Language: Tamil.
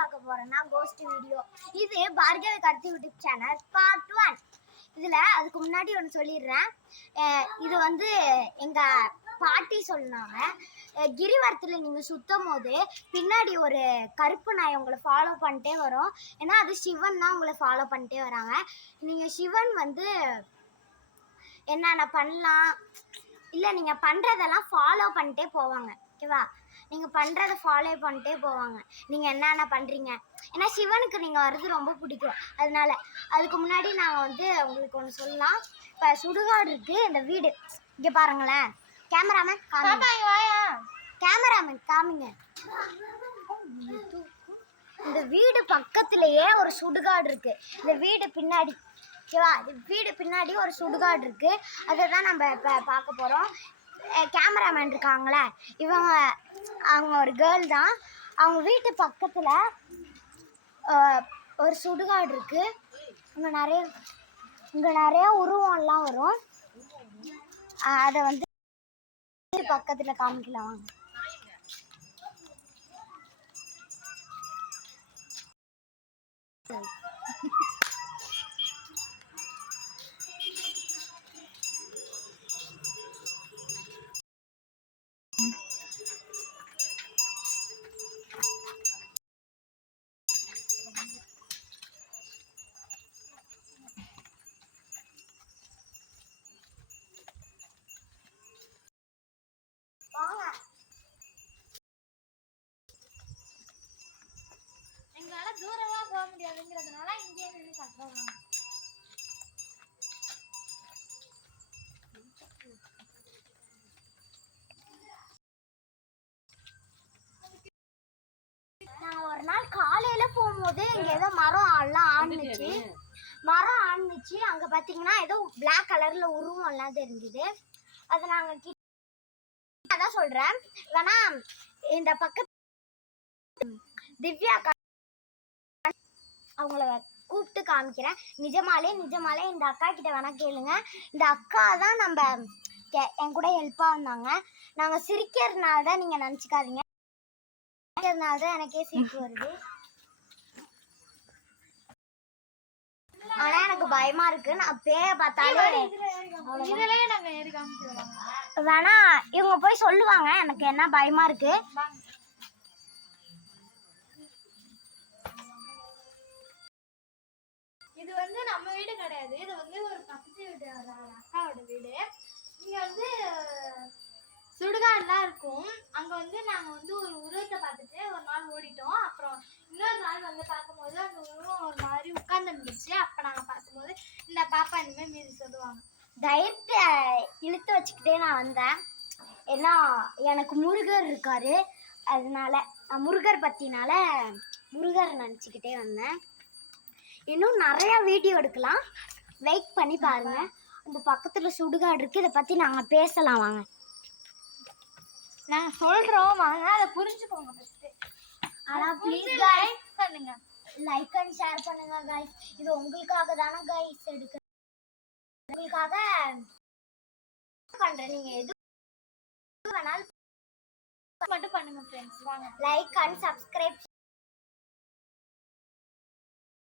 பார்க்க போறேன்னா கோஸ்ட் வீடியோ. இது பார்கவி கருத்து யூடியூப் சேனல் பார்ட் 1. இதுல அதுக்கு முன்னாடி ஒன்று சொல்லிடுறேன். இது வந்து எங்க பாட்டி சொன்னாங்க, கிரிவரத்தில் நீங்கள் சுத்தும் போது பின்னாடி ஒரு கருப்பு நாய் உங்களை ஃபாலோ பண்ணிட்டே வரும். ஏன்னா அது சிவன் தான் உங்களை ஃபாலோ பண்ணிட்டே வராங்க. நீங்கள் சிவன் வந்து என்னென்ன பண்ணலாம் இல்லை நீங்கள் பண்ணுறதெல்லாம் ஃபாலோ பண்ணிட்டே போவாங்க. ஓகேவா? நீங்கள் பண்ணுறதை ஃபாலோ பண்ணிட்டே போவாங்க. நீங்கள் என்னென்ன பண்ணுறீங்க, ஏன்னா சிவனுக்கு நீங்கள் வர்றது ரொம்ப பிடிக்கும். அதனால அதுக்கு முன்னாடி நாங்கள் வந்து உங்களுக்கு ஒன்று சொல்லலாம். இப்போ சுடுகாடு இருக்குது, இந்த வீடு இங்கே பாருங்களேன். கேமராமேன் காமிங்க. இந்த வீடு பக்கத்துலேயே ஒரு சுடுகாடு இருக்குது. இந்த வீடு பின்னாடி, ஓகேவா? வீடு பின்னாடி ஒரு சுடுகாடு இருக்குது. அதை தான் நம்ம இப்போ பார்க்க போகிறோம். கேமராமேன் இருக்காங்களே, அவங்க ஒரு கேர்ள் தான். அவங்க வீட்டு பக்கத்தில் ஒரு சுடுகாடு இருக்குது. இங்கே நிறைய உருவம்லாம் வரும். அதை வந்து பக்கத்தில் காமிக்கலாம் வாங்க. எங்களால் தூரமாக போக முடியாதுங்கிறதுனால இங்கே நின்று கட்டுறோம். நான் ஒரு நாள் காலையில் போகும்போது இங்கே ஏதோ மரம் ஆடுனுச்சு. அங்கே பார்த்தீங்கன்னா ஏதோ பிளாக் கலரில் உருவம் எல்லாம் தெரிஞ்சுது. அதை நாங்கள் அதான் சொல்கிறேன். வேணா இந்த பக்கத்து திவ்யா அவங்கள கூப்பிட்டு காமிக்கிறேன். நிஜமாலே இந்த அக்கா கிட்ட வேணா கேளுங்க. இந்த அக்கா தான் நம்ம என் கூட ஹெல்ப்பாக வந்தாங்க. நாங்கள் சிரிக்கிறதுனால தான் நீங்கள் நினச்சிக்காதீங்க, சிரிக்கிறதுனால தான் எனக்கே சிரிப்பு வருது. ஆனால் எனக்கு பயமா இருக்கு. நான் பேய பார்த்தாலே வேணா இவங்க போய் சொல்லுவாங்க எனக்கு என்ன பயமா இருக்கு. இது வந்து நம்ம வீடு கிடையாது, இது வந்து ஒரு பக்கத்து வீடு, அக்காவோட வீடு. இங்க வந்து சுடுகாடுலாம் இருக்கும். அங்க வந்து நாங்க வந்து ஒரு உருவத்தை பார்த்துட்டு ஒரு நாள் ஓடிட்டோம். அப்புறம் இன்னொரு நாள் வந்து பார்க்கும்போது அந்த உருவம் ஒரு மாதிரி உட்கார்ந்துருந்துச்சு. அப்ப நாங்க பார்க்கும்போது இந்த பாப்பா இனிமேல் மீறி சொல்லுவாங்க. தைரியத்தை இழுத்து வச்சுக்கிட்டே நான் வந்தேன். ஏன்னா எனக்கு முருகர் இருக்காரு, அதனால முருகர் பத்தினால முருகர் நினச்சிக்கிட்டே வந்தேன். இன்னும் நிறையா வீடியோ எடுக்கலாம், வெயிட் பண்ணி பாருங்க. இந்த பக்கத்தில் சுடுகாடு இருக்குது, இதை பற்றி நாங்கள் பேசலாம் வாங்க. நாங்கள் சொல்கிறோம் வாங்க, அதை புரிஞ்சுக்கோங்க ஃபஸ்ட்டு. ஆனால் ப்ளீஸ் கைஸ் பண்ணுங்க, லைக் அண்ட் ஷேர் பண்ணுங்க கைஸ். இது உங்களுக்காக தானே கைஸ் எடுக்க, உங்களுக்காக பண்ணுறேன். நீங்கள் எது வேணாலும் மட்டும் பண்ணுங்க ஃப்ரெண்ட்ஸ். வாங்க, லைக் அண்ட் சப்ஸ்கிரைப்.